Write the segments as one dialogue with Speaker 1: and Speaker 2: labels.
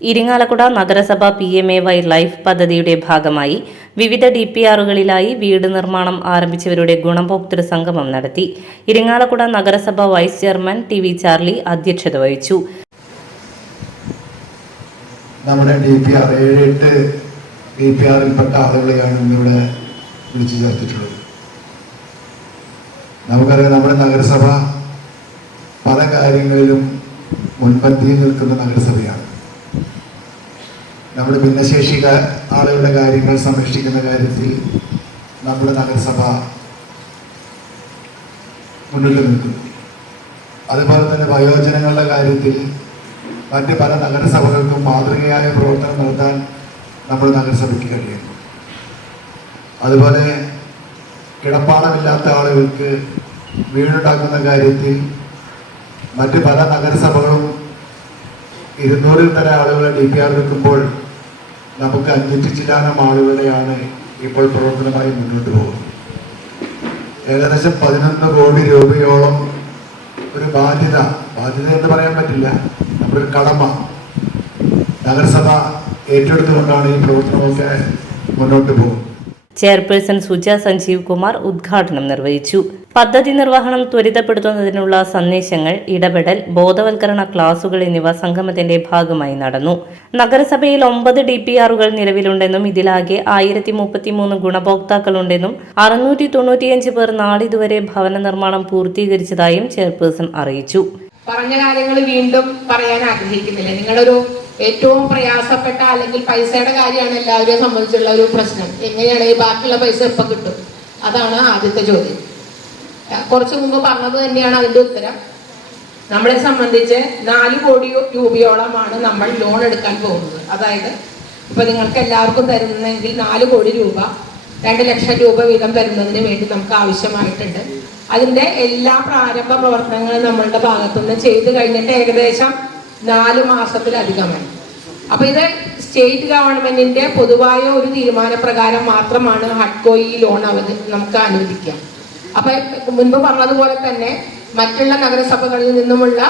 Speaker 1: ഇരിങ്ങാലക്കുട നഗരസഭ P M A Y life പദ്ധതിയുടെ ഭാഗമായി വിവിധ ഡി പി ആറുകളിലായി വീട് നിർമ്മാണം ആരംഭിച്ചവരുടെ ഗുണഭോക്തൃ സംഗമം നടത്തി. ഇരിങ്ങാലക്കുട നഗരസഭ vice chairman T V Charlie അധ്യക്ഷത വഹിച്ചു.
Speaker 2: നമ്മുടെ ഡി പി ആർ ഏഴ് എട്ട് ഡി പി ആറിൽപ്പെട്ട ആളുകളെയാണ് ഇന്നിവിടെ വിളിച്ചു ചേർത്തിട്ടുള്ളത്. നമുക്കറിയാം നമ്മുടെ നഗരസഭ പല കാര്യങ്ങളിലും മുൻപന്തിയിൽ നിൽക്കുന്ന നഗരസഭയാണ്. നമ്മുടെ ഭിന്നശേഷി ആളുകളുടെ കാര്യങ്ങൾ സംരക്ഷിക്കുന്ന കാര്യത്തിൽ നമ്മുടെ നഗരസഭ മുന്നിട്ട് നിൽക്കുന്നു. അതുപോലെ തന്നെ വയോജനങ്ങളുടെ കാര്യത്തിൽ മറ്റ് പല നഗരസഭകൾക്കും മാതൃകയായ പ്രവർത്തനം നടത്താൻ നമ്മുടെ നഗരസഭയ്ക്ക് കഴിയുന്നു അതുപോലെ കിടപ്പാടമില്ലാത്ത ആളുകൾക്ക് വീടുണ്ടാക്കുന്ന കാര്യത്തിൽ മറ്റ് പല നഗരസഭകളും ഇരുന്നൂറിൽ തന്നെ ആളുകളെ ഡി പി ആർ എടുക്കുമ്പോൾ നമുക്ക് അഞ്ഞൂറ്റി ചില്ലാനം ആളുകളെയാണ് ഇപ്പോൾ പ്രവർത്തനമായി മുന്നോട്ട് പോകുന്നത്. ഏകദേശം പതിനൊന്ന് കോടി രൂപയോളം ഒരു ബാധ്യത ബാധ്യത എന്ന് പറയാൻ പറ്റില്ല. നമ്മുടെ ഒരു കടമ. നഗരസഭ ഏറ്റെടുത്തുകൊണ്ടാണ് ഈ പ്രവർത്തനമൊക്കെ മുന്നോട്ട് പോകുന്നത്.
Speaker 1: ചെയർപേഴ്സൺ സുജ സഞ്ജീവ് കുമാർ ഉദ്ഘാടനം നിർവഹിച്ചു. പദ്ധതി നിർവഹണം ത്വരിതപ്പെടുത്തുന്നതിനുള്ള സന്ദേശങ്ങൾ ഇടപെടൽ ബോധവൽക്കരണ ക്ലാസുകൾ എന്നിവ സംഗമത്തിന്റെ ഭാഗമായി നടന്നു. നഗരസഭയിൽ ഒമ്പത് ഡി പി ആറുകൾ നിലവിലുണ്ടെന്നും ഇതിലാകെ ആയിരത്തി മുപ്പത്തിമൂന്ന് ഗുണഭോക്താക്കളുണ്ടെന്നും അറുന്നൂറ്റി തൊണ്ണൂറ്റിയഞ്ച് പേർ നാളിതുവരെ ഭവന നിർമ്മാണം പൂർത്തീകരിച്ചതായും ചെയർപേഴ്സൺ അറിയിച്ചു.
Speaker 3: പറഞ്ഞ കാര്യങ്ങൾ വീണ്ടും പറയാൻ ആഗ്രഹിക്കുന്നില്ല. നിങ്ങളൊരു ഏറ്റവും പ്രയാസപ്പെട്ട അല്ലെങ്കിൽ പൈസയുടെ കാര്യമാണ് എല്ലാവരെയും സംബന്ധിച്ചുള്ള ഒരു പ്രശ്നം. എങ്ങനെയാണ് ഈ ബാക്കിയുള്ള പൈസ എപ്പോൾ കിട്ടും? അതാണ് ആദ്യത്തെ ചോദ്യം. കുറച്ച് മുമ്പ് പറഞ്ഞത് തന്നെയാണ് അതിന്റെ ഉത്തരം. നമ്മളെ സംബന്ധിച്ച് നാല് കോടി രൂപയോളമാണ് നമ്മൾ ലോൺ എടുക്കാൻ പോകുന്നത്. അതായത് ഇപ്പൊ നിങ്ങൾക്ക് എല്ലാവർക്കും തരുന്നെങ്കിൽ നാല് കോടി രൂപ രണ്ട് ലക്ഷം രൂപ വീതം തരുന്നതിന് വേണ്ടി നമുക്ക് ആവശ്യമായിട്ടുണ്ട്. അതിന്റെ എല്ലാ പ്രാരംഭ പ്രവർത്തനങ്ങളും നമ്മളുടെ ഭാഗത്തുനിന്ന് ചെയ്തു കഴിഞ്ഞിട്ട് ഏകദേശം നാല് മാസത്തിലധികമായി. അപ്പൊ ഇത് സ്റ്റേറ്റ് ഗവൺമെന്റിന്റെ പൊതുവായ ഒരു തീരുമാനപ്രകാരം മാത്രമാണ് ഹഡ്കോ ഈ ലോൺ അവധി നമുക്ക് അനുവദിക്കുക. അപ്പൊ മുൻപ് പറഞ്ഞതുപോലെ തന്നെ മറ്റുള്ള നഗരസഭകളിൽ നിന്നുമുള്ള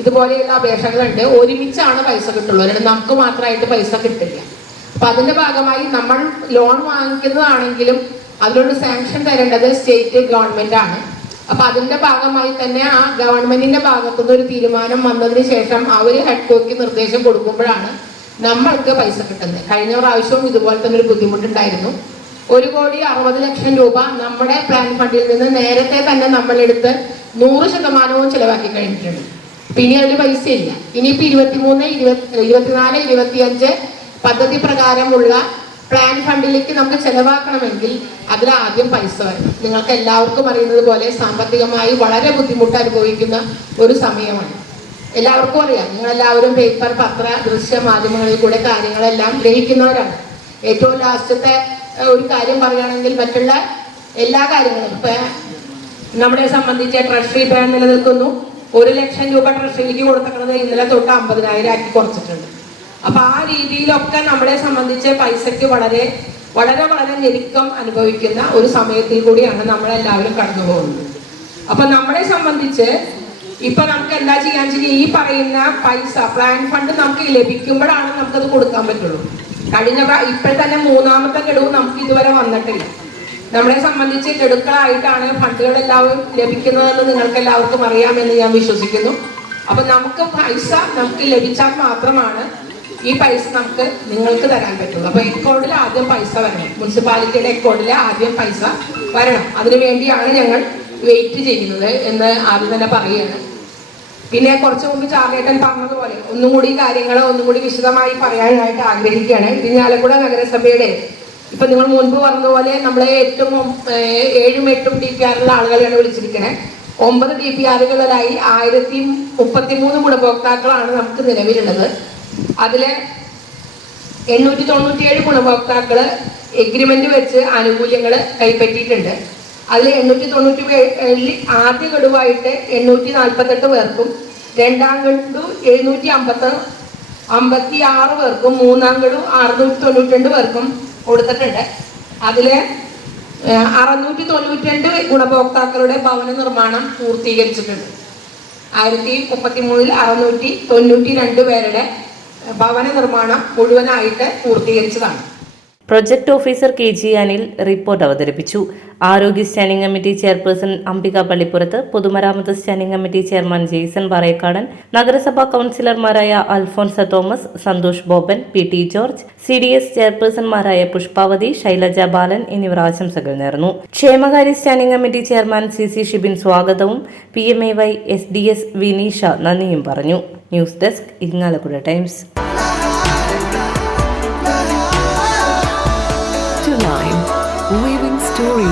Speaker 3: ഇതുപോലെയുള്ള അപേക്ഷകളുണ്ട്. ഒരുമിച്ചാണ് പൈസ കിട്ടുള്ളൂ. അല്ലാണ്ട് നമുക്ക് മാത്രമായിട്ട് പൈസ കിട്ടില്ല. അപ്പൊ അതിന്റെ ഭാഗമായി നമ്മൾ ലോൺ വാങ്ങിക്കുന്നതാണെങ്കിലും അതിലൊരു സാങ്ഷൻ തരേണ്ടത് സ്റ്റേറ്റ് ഗവൺമെന്റ് ആണ്. അപ്പൊ അതിന്റെ ഭാഗമായി തന്നെ ആ ഗവൺമെന്റിന്റെ ഭാഗത്തുനിന്ന് ഒരു തീരുമാനം വന്നതിന് ശേഷം അവർ ഹെഡ്കോക്ക് നിർദ്ദേശം കൊടുക്കുമ്പോഴാണ് നമ്മൾക്ക് പൈസ കിട്ടുന്നത്. കഴിഞ്ഞ പ്രാവശ്യവും ഇതുപോലെ തന്നെ ഒരു ബുദ്ധിമുട്ടുണ്ടായിരുന്നു. ഒരു കോടി അറുപത് ലക്ഷം രൂപ നമ്മുടെ പ്ലാൻ ഫണ്ടിൽ നിന്ന് നേരത്തെ തന്നെ നമ്മളെടുത്ത് നൂറ് ശതമാനവും ചിലവാക്കി കഴിഞ്ഞിട്ടുണ്ട്. പിന്നെ അതിൽ പൈസ ഇല്ല ഇനിയിപ്പോ ഇരുപത്തിമൂന്ന് ഇരുപത്തി ഇരുപത്തിനാല് ഇരുപത്തിയഞ്ച് പദ്ധതി പ്രകാരമുള്ള പ്ലാൻ ഫണ്ടിലേക്ക് നമുക്ക് ചെലവാക്കണമെങ്കിൽ അതിൽ ആദ്യം പൈസ വരണം. നിങ്ങൾക്ക് എല്ലാവർക്കും അറിയുന്നത് പോലെ സാമ്പത്തികമായി വളരെ ബുദ്ധിമുട്ട് അനുഭവിക്കുന്ന ഒരു സമയമാണ്. എല്ലാവർക്കും അറിയാം. നിങ്ങൾ എല്ലാവരും പേപ്പർ പത്ര ദൃശ്യ മാധ്യമങ്ങളിൽ കൂടെ കാര്യങ്ങളെല്ലാം ഗ്രഹിക്കുന്നവരാണ്. ഏറ്റവും ലാസ്റ്റത്തെ ഒരു കാര്യം പറയുകയാണെങ്കിൽ മറ്റുള്ള എല്ലാ കാര്യങ്ങളും. ഇപ്പൊ നമ്മളെ സംബന്ധിച്ച് ട്രഷറി ബാൻ നിലനിൽക്കുന്നു. ഒരു ലക്ഷം രൂപ ട്രഷറിയിലേക്ക് കൊടുത്തക്കണത് ഇന്നലെ തൊട്ട് അമ്പതിനായിരം ആക്കി കുറച്ചിട്ടുണ്ട്. അപ്പൊ ആ രീതിയിലൊക്കെ നമ്മളെ സംബന്ധിച്ച് പൈസയ്ക്ക് വളരെ വളരെ വളരെ ഞെരുക്കം അനുഭവിക്കുന്ന ഒരു സമയത്തിൽ കൂടിയാണ് നമ്മളെല്ലാവരും കടന്നു പോകുന്നത് അപ്പൊ നമ്മളെ സംബന്ധിച്ച് ഇപ്പൊ നമുക്ക് എന്താ ചെയ്യാൻ വെച്ചാൽ ഈ പറയുന്ന പൈസ പ്ലാൻ ഫണ്ട് നമുക്ക് ലഭിക്കുമ്പോഴാണ് നമുക്കത് കൊടുക്കാൻ പറ്റുള്ളൂ. കഴിഞ്ഞ ഇപ്പോൾ തന്നെ മൂന്നാമത്തെ ഗഡുവ് നമുക്ക് ഇതുവരെ വന്നിട്ടില്ല. നമ്മളെ സംബന്ധിച്ച് ഗഡുക്കളായിട്ടാണ് ഫണ്ടുകൾ എല്ലാവരും ലഭിക്കുന്നതെന്ന് നിങ്ങൾക്ക് എല്ലാവർക്കും അറിയാമെന്ന് ഞാൻ വിശ്വസിക്കുന്നു. അപ്പൊ നമുക്ക് പൈസ നമുക്ക് ലഭിച്ചാൽ മാത്രമാണ് ഈ പൈസ നമുക്ക് നിങ്ങൾക്ക് തരാൻ പറ്റുള്ളൂ. അപ്പൊ അക്കൗണ്ടിൽ ആദ്യം പൈസ വരണം. മുനിസിപ്പാലിറ്റിയുടെ അക്കൗണ്ടിൽ ആദ്യം പൈസ വരണം. അതിനു വേണ്ടിയാണ് ഞങ്ങൾ വെയിറ്റ് ചെയ്യുന്നത് എന്ന് ആദ്യം തന്നെ പറയുകയാണ്. പിന്നെ കുറച്ച് മുമ്പ് ചാർലേട്ടൻ പറഞ്ഞതുപോലെ ഒന്നും കൂടി കാര്യങ്ങൾ ഒന്നും കൂടി വിശദമായി പറയാനായിട്ട് ആഗ്രഹിക്കുകയാണ്. ആലപ്പുഴ നഗരസഭയുടെ ഇപ്പൊ നിങ്ങൾ മുൻപ് പറഞ്ഞതുപോലെ നമ്മളെ ഏറ്റവും ഏഴും എട്ടും ഡി പി ആറിലുള്ള ആളുകളെയാണ് വിളിച്ചിരിക്കണേ. ഒമ്പത് ഡി പി ആറുകളിലായി ആയിരത്തി മുപ്പത്തിമൂന്ന് ഗുണഭോക്താക്കളാണ് നമുക്ക് നിലവിലുള്ളത്. അതിൽ എണ്ണൂറ്റി തൊണ്ണൂറ്റിയേഴ് ഗുണഭോക്താക്കൾ എഗ്രിമെന്റ് വെച്ച് ആനുകൂല്യങ്ങൾ കൈപ്പറ്റിയിട്ടുണ്ട്. അതിൽ എണ്ണൂറ്റി തൊണ്ണൂറ്റി ഏഴിൽ ആദ്യ ഗഡുവായിട്ട് എണ്ണൂറ്റി നാൽപ്പത്തെട്ട് പേർക്കും രണ്ടാം ഗഡു എഴുന്നൂറ്റി അമ്പത്തി അമ്പത്തി ആറ് പേർക്കും മൂന്നാം ഗഡു അറുന്നൂറ്റി തൊണ്ണൂറ്റി രണ്ട് പേർക്കും കൊടുത്തിട്ടുണ്ട്. ഏഹ്, അറുന്നൂറ്റി തൊണ്ണൂറ്റി രണ്ട് ഗുണഭോക്താക്കളുടെ ഭവന നിർമ്മാണം പൂർത്തീകരിച്ചിട്ടുണ്ട്. ആയിരത്തി മുപ്പത്തി മൂന്നിൽ അറുന്നൂറ്റി തൊണ്ണൂറ്റി രണ്ട് പേരുടെ ഭവന നിർമ്മാണം മുഴുവനായിട്ട് പൂർത്തീകരിച്ചതാണ്.
Speaker 1: Project officer K G Anil report അവതരിപ്പിച്ചു. ആരോഗ്യ standing committee chairperson Ambika Pallippurath പൊതുമരാമത്ത് standing committee chairman Jaison Parayakkadan നഗരസഭാ കൗൺസിലർമാരായ Alphonsa Thomas Santhosh Boban P T George C D S ചെയർപേഴ്സൺമാരായ Pushpavathi Shailaja Balan എന്നിവർ ആശംസകൾ നേർന്നു. ക്ഷേമകാര്യ standing committee chairman C C Shibin സ്വാഗതവും P M A Y S D S Vineesha നന്ദിയും പറഞ്ഞു. News desk Irinjalakuda Times.